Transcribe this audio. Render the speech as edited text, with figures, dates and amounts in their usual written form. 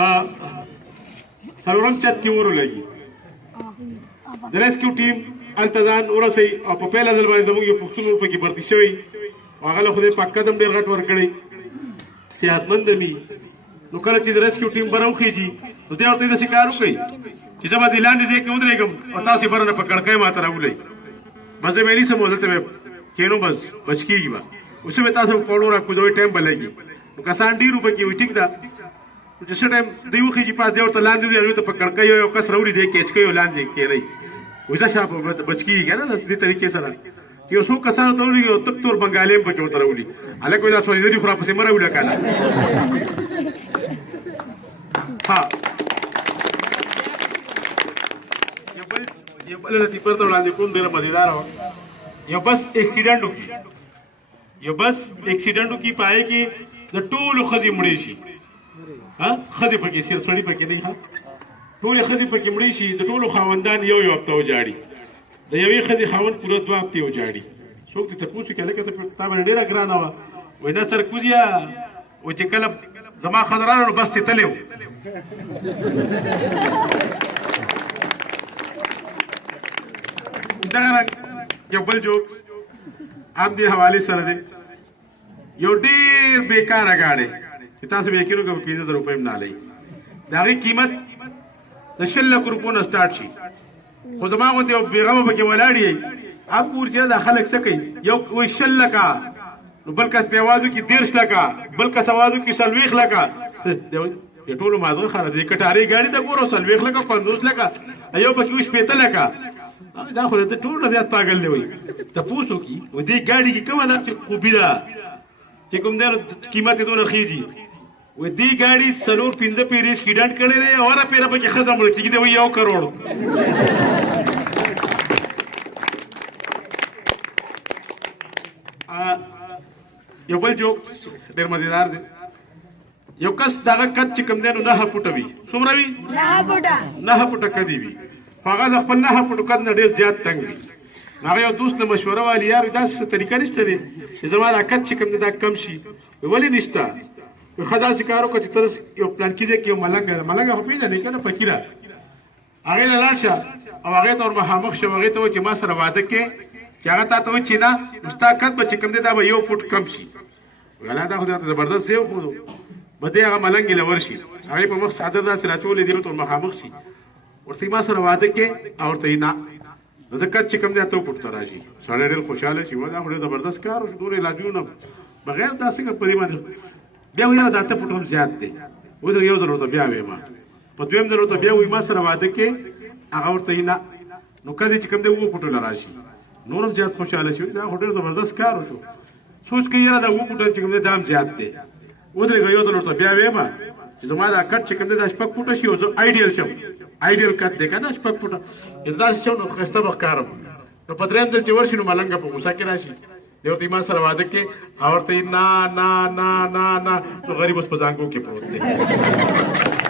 په څلورم چت کې ورولګي د ریسکیو ټیم هلته ځان ورسوي او په پیله ځل باندې زموږ یو پښتون ورپکې بردي شوی هغه له خدای پاک قدم ډېر غټ ورکړی صحتمند وي نو کله چې د ریسکیو ټیم به راوخیږي نو دی ورته داسې کار وکړي چې زه به دې لاندې ځای کې ودرېږم او تاسې بره نه په کړکۍ ماته راولئ بس زه به یې نیسم او دلته به کښېنو بس بچ کېږي به اوس به تاسو په پوړو راکوزوئ ټایم به لګي نو کسان ډېر وپکې وي ټیک ده چې څه ټایم دی وخېږي پاس دی ورته لاندې هغوی ته په کړکۍ یو کس راوړي دی کېچ کوي او لاندې کښېنئ وایي ځه شاته بچ کېږي که نه دې طریقې سره یو څو کسانو ته وړي یو تک تور بنګالي هم پکې ورته راوړي هلک وایي دا سوځېدلي خو راپسې مه راوړه که نه ها یو بله لطیفه درته وړاندې کوم ډېره مزېداره وه یو بس اکسیډنټ وکړي یو بس اکسیډنټ وکړي په هغې کې د ټولو ښځې مړې شي ښځې پکې صرف سړي پکې نه ښه ټولې ښځې پکې مړې شي د ټولو خاوندان یو یو هفته وجاړي د یوې ښځې خاوند پوره 2 هفتې وجاړي څوک دې تپوس وکړي هلکه ته تا باندې ډېره ګرانه وه وایي نه سرکوزیه وایي چې کله زما ښځه راغله نو بس دې تللی و دغه رنګ یو بل جوک هم دې حوالې سره دی یو ډېر بېکاره ګاډی چې تاسو به یقین وکړئ 15,000 روپۍ هم نه هلئ د هغې قیمت د 10 لک روپو نه سټارټ شي خو زما غوندې یو بېغمه پکې ولاړ یې اب ګوري چې دا خلک څه کوي یو وایي 10 لکه نو بل کس پې اواز وکړي 13 لکه بل کس اواز وکړي 40 لکه د ټولو مازغه خراب دی کټارې ګاډي ته ګوره 40 لکه 50 لکه یو پکې وایي 15 لکه دا خو ته ټول زیات پاگل دی وایي تپوس وکړي و دې ګاډي کې کومه داسې خوبي ده چې کوم دی قیمت یې دونه خېږي و دې ګاډي 4-5 پیرې اکسیډنټ کړی دی اوره پیره پکې ښځه مړه کېږي دی وایي 1 کروڑ یو بل جوک ډېر مزېدار دی یو کس دغه قد چې کوم دی نو 9 فوټه وي څومره وي 9 فوټه قد وي هغه د خپل 9 فوټو قد نه ډېر زیات تنګ وي هغه یو دوست نه مشوره والی یار داسې طریقه نشته دی چې زما دا قد چې کوم دی دا کم شي ولې نشته ښه داسې کار وکړه چې ته یو پلانکي ځای کې یو ملنګه ده ملنګه خو پېژنې که نه فقیره هغې له لاړ شه او هغې ته ور مخامخ شه هغې ته وایي چې ما سره واده کې چې هغه تا ته وایي چې نه ستا قد به چې کوم دی دا به 1 فوټ کم شي نه دا خو درته زبردست دی خو به دی هغه ملنګې له ورشي هغې په مخ څادر داسې راچولی دی ورته ور مخامخ شي ورته ما سره واده کې او ورته نه نو د قد چې کوم دی 8 فوټ ته راشي سړی ډېر خوشحاله شي دا خو ډېر زبردست کار وشو ټول علاجونه بغیر داسې په دې باندې بیا وایي یاره دا 8 فوټ هم زیات دی اوس یو ځل ورته بیا ویم په دویم ځل ورته بیا وایي ما سره واده کې هغه ورته نه نو کدی چې کوم دی 7 فوټو له راشي نور هم زیات خوشحاله شي دا خو ډېر زبردست کار وشو سوچ کوي یاره دا 7 فوټه چې کوم دی دا هم زیات دی ودرېږه یو ځل ورته بیا ویم چې زما دا کټ چې کوم دی دا 6 فوټه شي او زه آیډیل شم آیډیل کټ دی که نه 6 فوټه زه داسې شم نو ښایسته به ښکارم نو په درېیم ځل چې ورشي نو ملنګه په غوسه کې راشي دی ورته ما سره واده کې او ورته نه نه نه نه نه نو غریب اوس په زانګو کې پروت دی